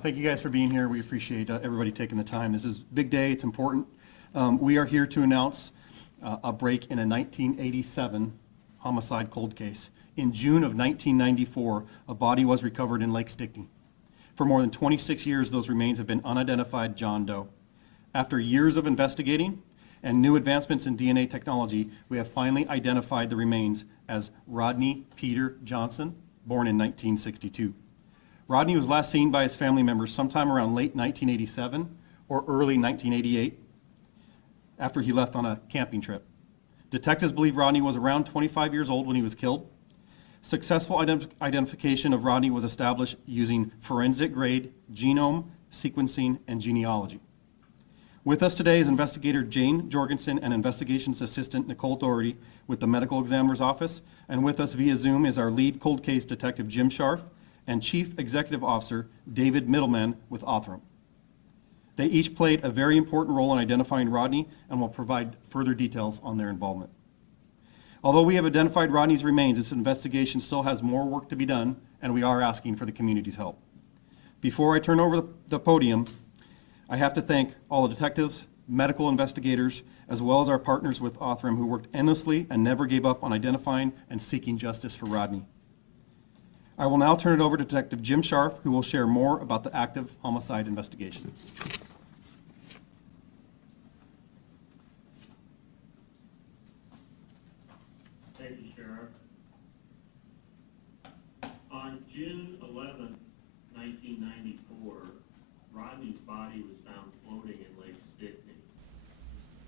Thank you guys for being here. We appreciate everybody taking the time. This is a big day. It's important. We are here to announce a break in a 1987 homicide cold case. In June of 1994, a body was recovered in Lake Stickney. For more than 26 years, those remains have been unidentified John Doe. After years of investigating and new advancements in DNA technology, we have finally identified the remains as Rodney Peter Johnson, born in 1962. Rodney was last seen by his family members sometime around late 1987 or early 1988 after he left on a camping trip. Detectives believe Rodney was around 25 years old when he was killed. Successful identification of Rodney was established using forensic-grade genome sequencing and genealogy. With us today is investigator Jane Jorgensen and investigations assistant Nicole Doherty with the Medical Examiner's Office, and with us via Zoom is our lead cold case detective Jim Scharf and Chief Executive Officer David Middleman with Othram. They each played a very important role in identifying Rodney and will provide further details on their involvement. Although we have identified Rodney's remains, this investigation still has more work to be done, and we are asking for the community's help. Before I turn over the podium, I have to thank all the detectives, medical investigators, as well as our partners with Othram who worked endlessly and never gave up on identifying and seeking justice for Rodney. I will now turn it over to Detective Jim Scharf, who will share more about the active homicide investigation. Thank you, Sheriff. On June 11th, 1994, Rodney's body was found floating in Lake Stickney.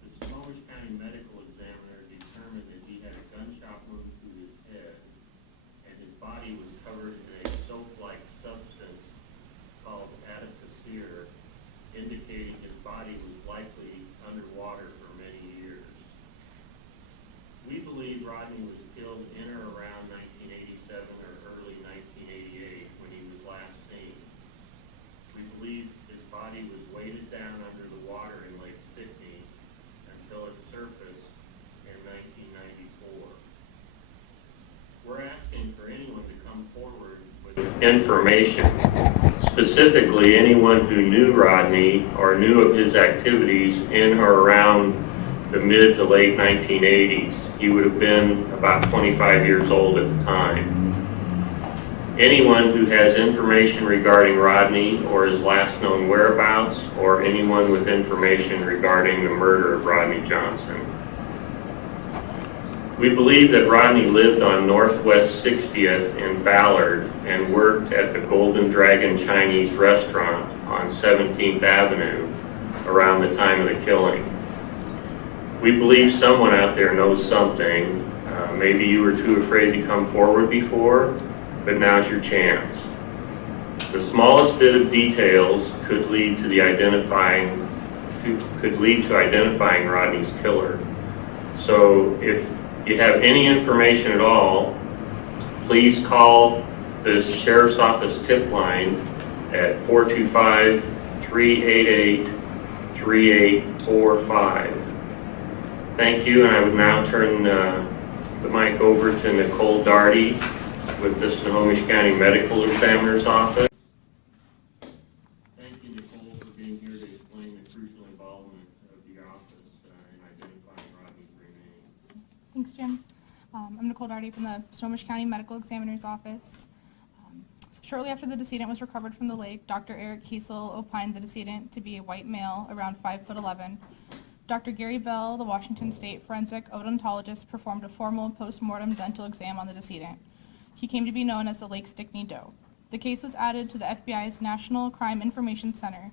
The Snohomish County medical examiner determined that he had a gunshot wound to his head, and his body was covered in a soap-like substance called adipocere, indicating his body was likely underwater for many years. We believe Rodney was killed in or around 1987 or early 1988 when he was last seen. We believe his body was weighted down under the water in Lake Stickney until it surfaced in 1994. We're asking for anyone to come forward with information, specifically anyone who knew Rodney or knew of his activities in or around the mid to late 1980s. He would have been about 25 years old at the time. Anyone who has information regarding Rodney or his last known whereabouts, or anyone with information regarding the murder of Rodney Johnson. We believe that Rodney lived on Northwest 60th in Ballard and worked at the Golden Dragon Chinese restaurant on 17th Avenue around the time of the killing. We believe someone out there knows something. Maybe you were too afraid to come forward before, but now's your chance. The smallest bit of details could lead to identifying Rodney's killer. So if you have any information at all, please call the Sheriff's Office tip line at 425-388-3845. Thank you, and I would now turn the mic over to Nicole Doherty with the Snohomish County Medical Examiner's Office. Thank you, Nicole, for being here to explain the crucial involvement of the office in identifying Rodney's remains. Thanks, Jim. I'm Nicole Doherty from the Snohomish County Medical Examiner's Office. Shortly after the decedent was recovered from the lake, Dr. Eric Kiesel opined the decedent to be a white male around 5'11". Dr. Gary Bell, the Washington State forensic odontologist, performed a formal post-mortem dental exam on the decedent. He came to be known as the Lake Stickney Doe. The case was added to the FBI's National Crime Information Center,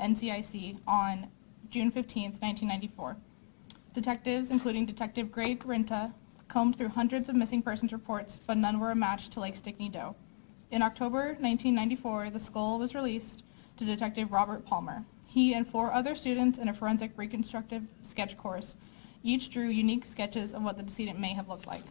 NCIC, on June 15, 1994. Detectives, including Detective Greg Rinta, combed through hundreds of missing persons reports, but none were a match to Lake Stickney Doe. In October 1994, the skull was released to Detective Robert Palmer. He and 4 other students in a forensic reconstructive sketch course each drew unique sketches of what the decedent may have looked like.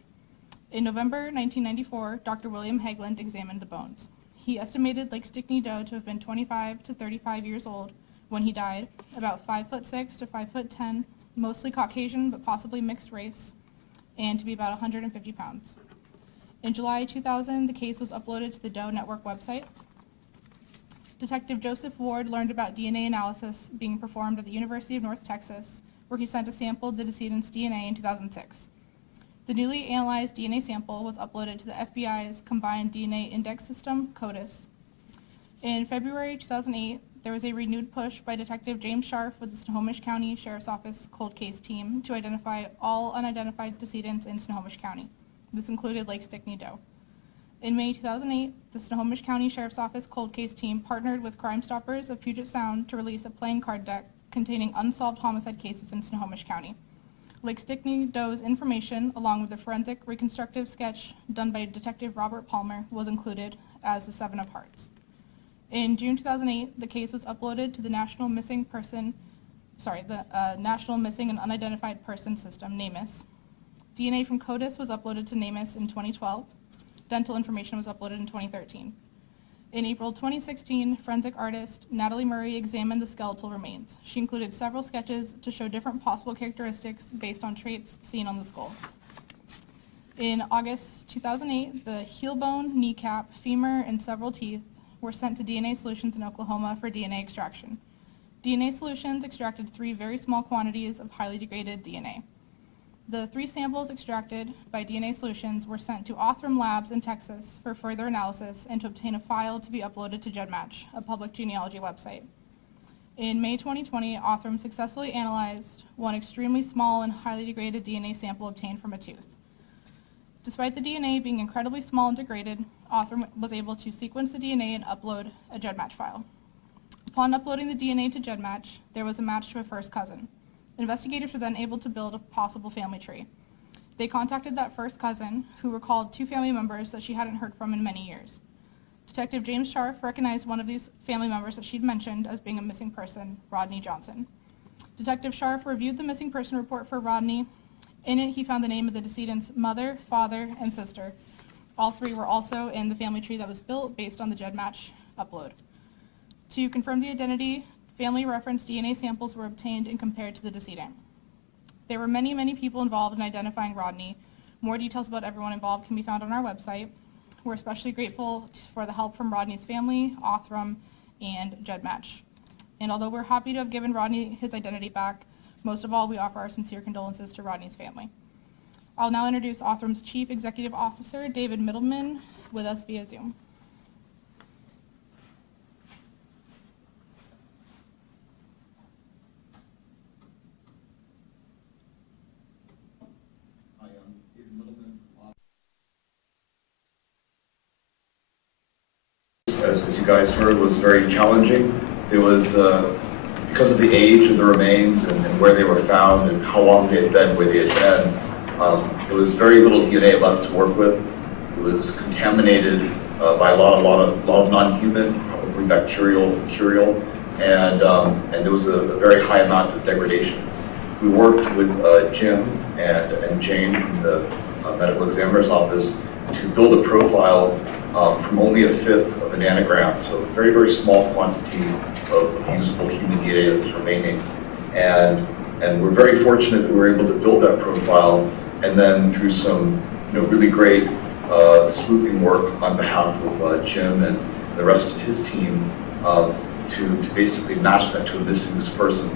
In November 1994, Dr. William Haglund examined the bones. He estimated Lake Stickney Doe to have been 25 to 35 years old when he died, about 5'6" to 5'10", mostly Caucasian but possibly mixed race, and to be about 150 pounds. In July 2000, the case was uploaded to the Doe Network website. Detective Joseph Ward learned about DNA analysis being performed at the University of North Texas, where he sent a sample of the decedent's DNA in 2006. The newly analyzed DNA sample was uploaded to the FBI's Combined DNA Index System, CODIS. In February 2008, there was a renewed push by Detective James Scharf with the Snohomish County Sheriff's Office cold case team to identify all unidentified decedents in Snohomish County. This included Lake Stickney Doe. In May 2008, the Snohomish County Sheriff's Office cold case team partnered with Crime Stoppers of Puget Sound to release a playing card deck containing unsolved homicide cases in Snohomish County. Lake Stickney Doe's information, along with a forensic reconstructive sketch done by Detective Robert Palmer, was included as the Seven of Hearts. In June 2008, the case was uploaded to the National Missing and Unidentified Person System, NamUs. DNA from CODIS was uploaded to NamUs in 2012. Dental information was uploaded in 2013. In April 2016, forensic artist Natalie Murray examined the skeletal remains. She included several sketches to show different possible characteristics based on traits seen on the skull. In August 2008, the heel bone, kneecap, femur, and several teeth were sent to DNA Solutions in Oklahoma for DNA extraction. DNA Solutions extracted 3 very small quantities of highly degraded DNA. The 3 samples extracted by DNA Solutions were sent to Othram Labs in Texas for further analysis and to obtain a file to be uploaded to GEDmatch, a public genealogy website. In May 2020, Othram successfully analyzed one extremely small and highly degraded DNA sample obtained from a tooth. Despite the DNA being incredibly small and degraded, Othram was able to sequence the DNA and upload a GEDmatch file. Upon uploading the DNA to GEDmatch, there was a match to a first cousin. Investigators were then able to build a possible family tree. They contacted that first cousin, who recalled 2 family members that she hadn't heard from in many years. Detective James Scharf recognized one of these family members that she'd mentioned as being a missing person, Rodney Johnson. Detective Scharf reviewed the missing person report for Rodney. In it, he found the name of the decedent's mother, father, and sister. All 3 were also in the family tree that was built based on the GEDmatch upload. To confirm the identity, family reference DNA samples were obtained and compared to the decedent. There were many, many people involved in identifying Rodney. More details about everyone involved can be found on our website. We're especially grateful for the help from Rodney's family, Othram, and GEDmatch. And although we're happy to have given Rodney his identity back, most of all, we offer our sincere condolences to Rodney's family. I'll now introduce Othram's Chief Executive Officer, David Middleman, with us via Zoom. Hi, I'm David Middleman. As you guys heard, was very challenging. It was because of the age of the remains and where they were found and how long they had been where they had been. There was very little DNA left to work with. It was contaminated by a lot of non-human, probably bacterial material, and there was a very high amount of degradation. We worked with Jim and Jane from the medical examiner's office to build a profile from only 1/5 of an nanogram, so a very, very small quantity of usable human DNA that was remaining. And we're very fortunate that we were able to build that profile, and then through some really great sleuthing work on behalf of Jim and the rest of his team to basically match that to a missing person.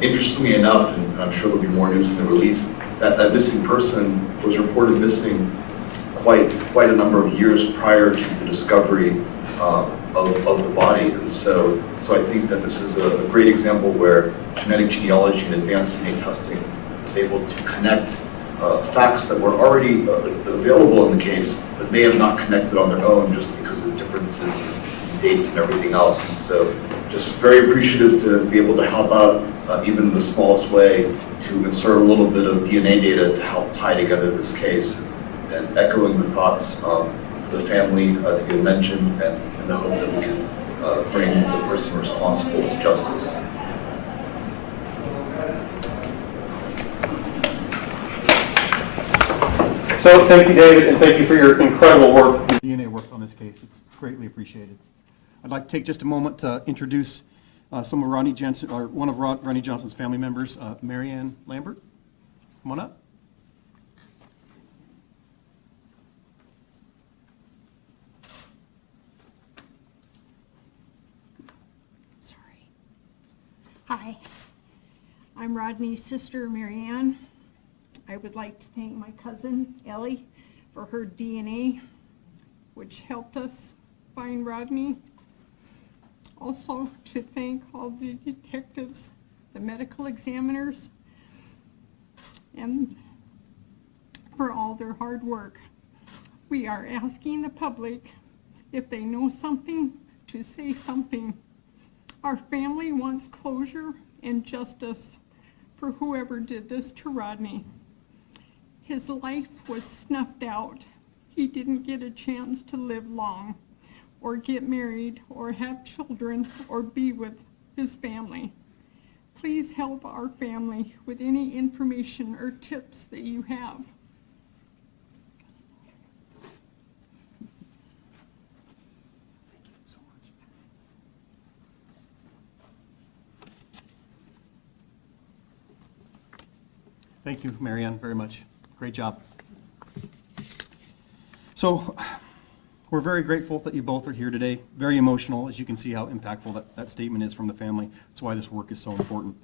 Interestingly enough, and I'm sure there'll be more news in the release, that missing person was reported missing quite a number of years prior to the discovery of the body. And so I think that this is a great example where genetic genealogy and advanced DNA testing is able to connect facts that were already available in the case, but may have not connected on their own just because of differences in dates and everything else. And so just very appreciative to be able to help out even in the smallest way to insert a little bit of DNA data to help tie together this case. And echoing the thoughts of the family that you mentioned, and the hope that we can bring the person responsible to justice. So thank you, David, and thank you for your incredible work, your DNA work on this case. It's greatly appreciated. I'd like to take just a moment to introduce some of Rodney Jensen, or one of Rodney Johnson's family members, Marianne Lambert. Come on up. Hi, I'm Rodney's sister, Marianne. I would like to thank my cousin, Ellie, for her DNA, which helped us find Rodney. Also to thank all the detectives, the medical examiners, and for all their hard work. We are asking the public, if they know something, to say something. Our family wants closure and justice for whoever did this to Rodney. His life was snuffed out. He didn't get a chance to live long, or get married, or have children, or be with his family. Please help our family with any information or tips that you have. Thank you, Marianne, very much. Great job. So we're very grateful that you both are here today. Very emotional, as you can see how impactful that statement is from the family. That's why this work is so important.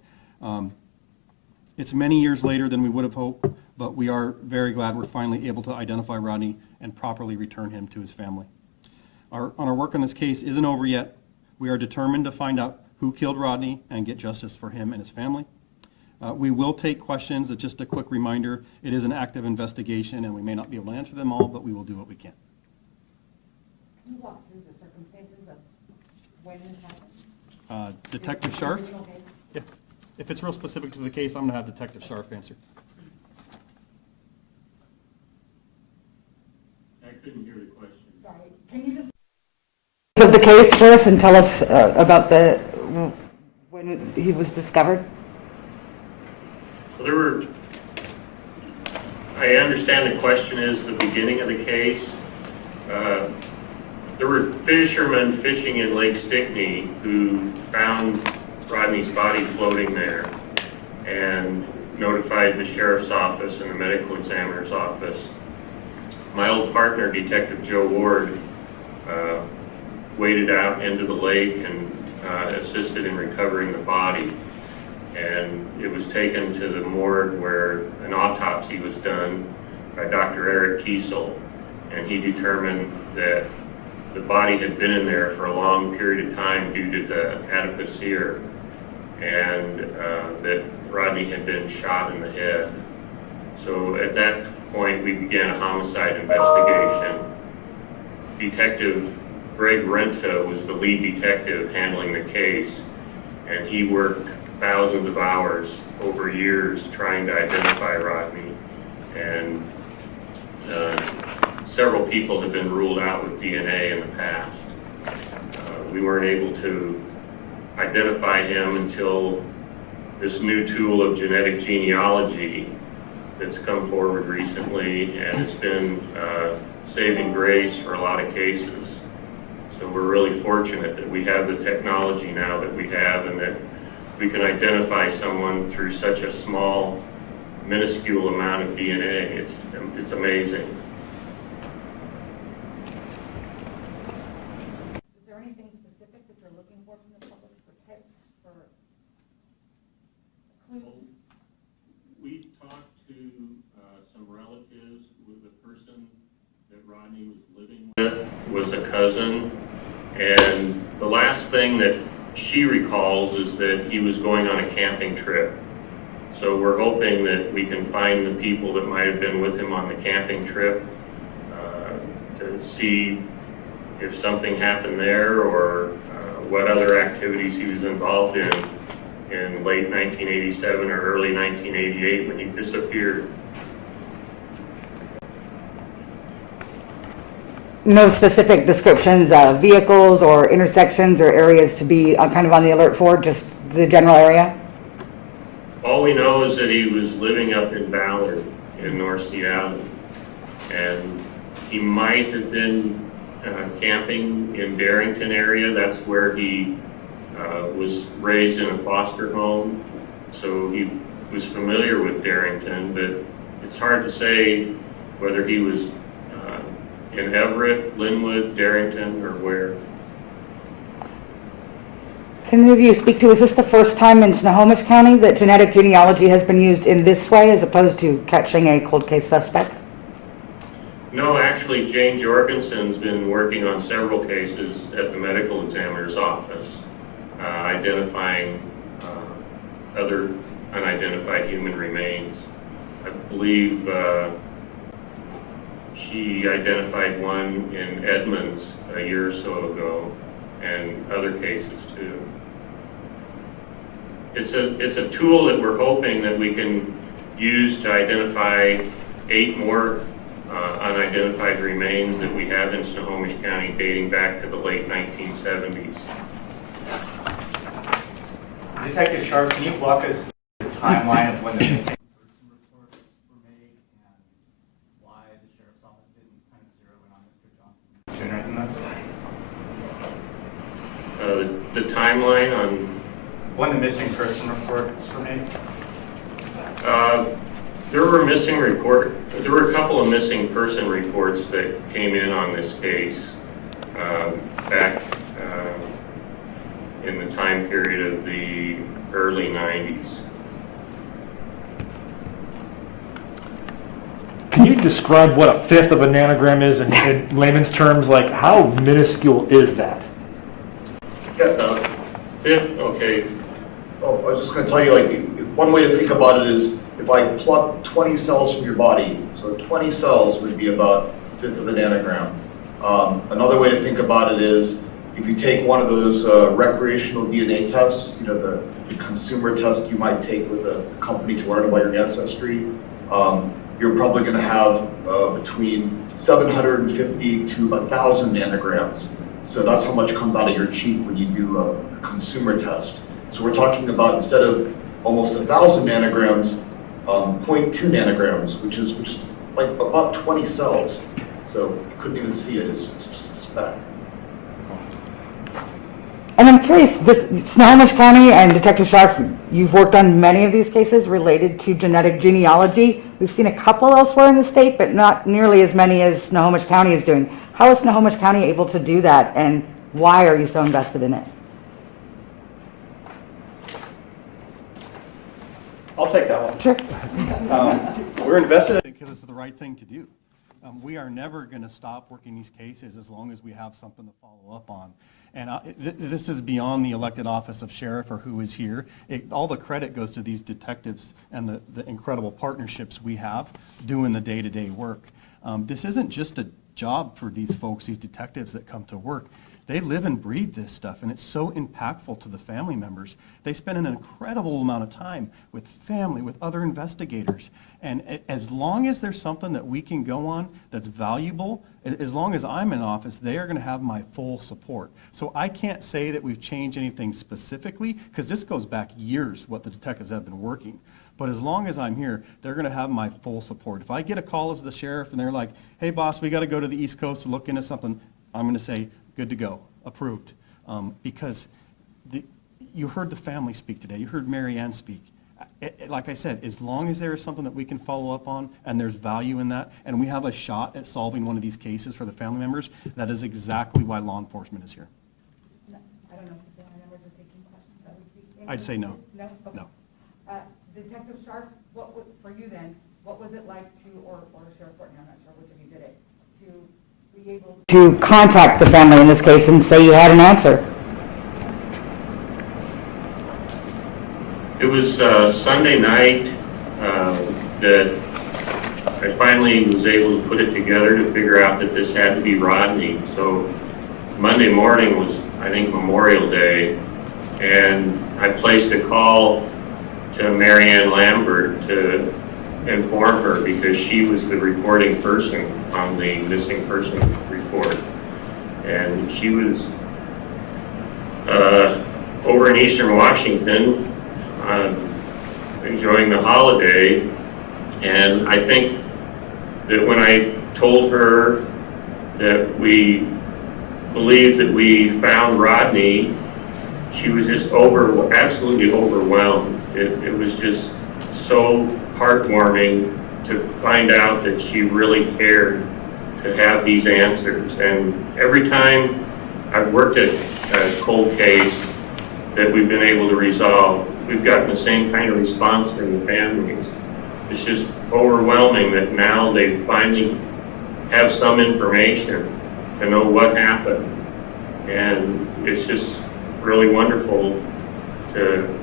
It's many years later than we would have hoped, but we are very glad we're finally able to identify Rodney and properly return him to his family. Our work on this case isn't over yet. We are determined to find out who killed Rodney and get justice for him and his family. We will take questions. Just a quick reminder, it is an active investigation and we may not be able to answer them all, but we will do what we can. Can you walk through the circumstances of when this happened? Detective Scharf? Yeah. If it's real specific to the case, I'm going to have Detective Scharf answer. I couldn't hear the question. Sorry, can you just of the case for us and tell us about when he was discovered? Well, I understand the question is the beginning of the case. There were fishermen fishing in Lake Stickney who found Rodney's body floating there and notified the sheriff's office and the medical examiner's office. My old partner, Detective Joe Ward, waded out into the lake and assisted in recovering the body. And it was taken to the morgue where an autopsy was done by Dr. Eric Kiesel, and he determined that the body had been in there for a long period of time due to the adipocere, and that Rodney had been shot in the head. So at that point, we began a homicide investigation. Detective Greg Renta was the lead detective handling the case, and he worked thousands of hours over years trying to identify Rodney, and several people have been ruled out with DNA in the past. We weren't able to identify him until this new tool of genetic genealogy that's come forward recently, and it's been saving grace for a lot of cases. So we're really fortunate that we have the technology now that we have, and that we can identify someone through such a small, minuscule amount of DNA. It's amazing. Is there anything specific that you're looking for from the public, for tips, for clues? Well, we talked to some relatives. With the person that Rodney was living with was a cousin, and the last thing that she recalls is that he was going on a camping trip. So we're hoping that we can find the people that might have been with him on the camping trip to see if something happened there, or what other activities he was involved in late 1987 or early 1988 when he disappeared. No specific descriptions of vehicles or intersections or areas to be kind of on the alert for, just the general area? All we know is that he was living up in Ballard in North Seattle, and he might have been camping in Darrington area. That's where he was raised in a foster home, so he was familiar with Darrington, but it's hard to say whether he was in Everett, Linwood, Darrington, or where. Can any of you speak to, is this the first time in Snohomish County that genetic genealogy has been used in this way as opposed to catching a cold case suspect? No, actually, Jane Jorgensen's been working on several cases at the medical examiner's office, identifying other unidentified human remains. I believe she identified one in Edmonds a year or so ago, and other cases too. It's a tool that we're hoping that we can use to identify 8 more unidentified remains that we have in Snohomish County dating back to the late 1970s. Detective Scharf, can you walk us through the timeline of when the missing person reports were made and why the sheriff's office didn't kind of zero in on Mr. Johnson sooner than this? The timeline on When the missing person reports were made? there were a couple of missing person reports that came in on this case back in the time period of the early 90s. Can you describe what a fifth of a nanogram is in layman's terms? Like, how minuscule is that? Yeah, Okay. oh, I was just going to tell you, like, one way to think about it is if I pluck 20 cells from your body, so 20 cells would be about a fifth of a nanogram. Another way to think about it is if you take one of those recreational DNA tests, you know, the consumer test you might take with a company to learn about your ancestry, you're probably going to have between 750 to 1,000 nanograms. So that's how much comes out of your cheek when you do a consumer test. So we're talking about, instead of almost 1,000 nanograms, 0.2 nanograms, which is like about 20 cells. So you couldn't even see it, it's just a speck. And I'm curious, this Snohomish County and Detective Scharf, you've worked on many of these cases related to genetic genealogy. We've seen a couple elsewhere in the state, but not nearly as many as Snohomish County is doing. How is Snohomish County able to do that, and why are you so invested in it? I'll take that one. Sure. We're invested in it because it's the right thing to do. We are never going to stop working these cases as long as we have something to follow up on. And this is beyond the elected office of sheriff or who is here. All the credit goes to these detectives and the incredible partnerships we have doing the day-to-day work. This isn't just a job for these folks, these detectives that come to work. They live and breathe this stuff, and it's so impactful to the family members. They spend an incredible amount of time with family, with other investigators. And as long as there's something that we can go on that's valuable, as long as I'm in office, they are going to have my full support. So I can't say that we've changed anything specifically, because this goes back years, what the detectives have been working. But as long as I'm here, they're going to have my full support. If I get a call as the sheriff and they're like, hey, boss, we got to go to the East Coast to look into something, I'm going to say, good to go, approved. Because you heard the family speak today. You heard Mary Ann speak. Like I said, as long as there is something that we can follow up on and there's value in that, and we have a shot at solving one of these cases for the family members, that is exactly why law enforcement is here. I don't know if the family members are taking questions that we speak. I'd say no. No? Okay. No. Detective Scharf, for you then, what was it like to, or Sheriff Fortney, I'm not sure which of you did it, to be able to contact the family in this case and say you had an answer? It was Sunday night that I finally was able to put it together to figure out that this had to be Rodney. So Monday morning was, I think, Memorial Day, and I placed a call to Mary Ann Lambert to inform her because she was the reporting person on the missing person report. And she was over in Eastern Washington enjoying the holiday, and I think that when I told her that we believed that we found Rodney, she was just absolutely overwhelmed. It was just so heartwarming to find out that she really cared to have these answers. And every time I've worked at a cold case, that we've been able to resolve. We've gotten the same kind of response from the families. It's just overwhelming that now they finally have some information to know what happened. And it's just really wonderful to,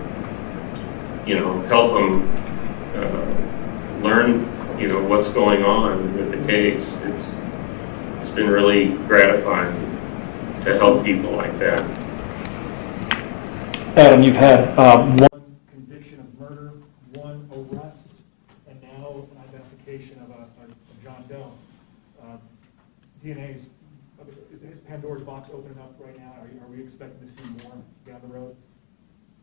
help them learn, what's going on with the case. It's been really gratifying to help people like that. Adam, you've had one conviction of murder, one arrest, and now an identification of John Doe. DNA's, is Pandora's box opening up right now? Are we expecting to see more down the road?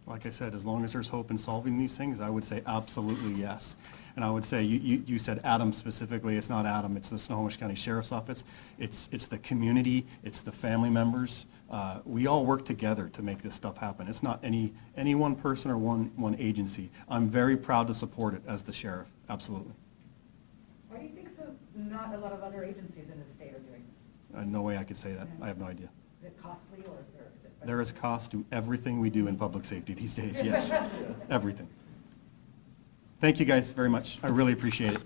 Like I said, as long as there's hope in solving these things, I would say absolutely yes. And I would say, you said Adam specifically, it's not Adam, it's the Snohomish County Sheriff's Office, it's the community, it's the family members. We all work together to make this stuff happen. It's not any one person or one agency. I'm very proud to support it as the sheriff, absolutely. Why do you think so? Not a lot of other agencies in the state are doing? No way I could say that, I have no idea. Is it costly or is it? There is cost to everything we do in public safety these days, yes, everything. Thank you guys very much, I really appreciate it.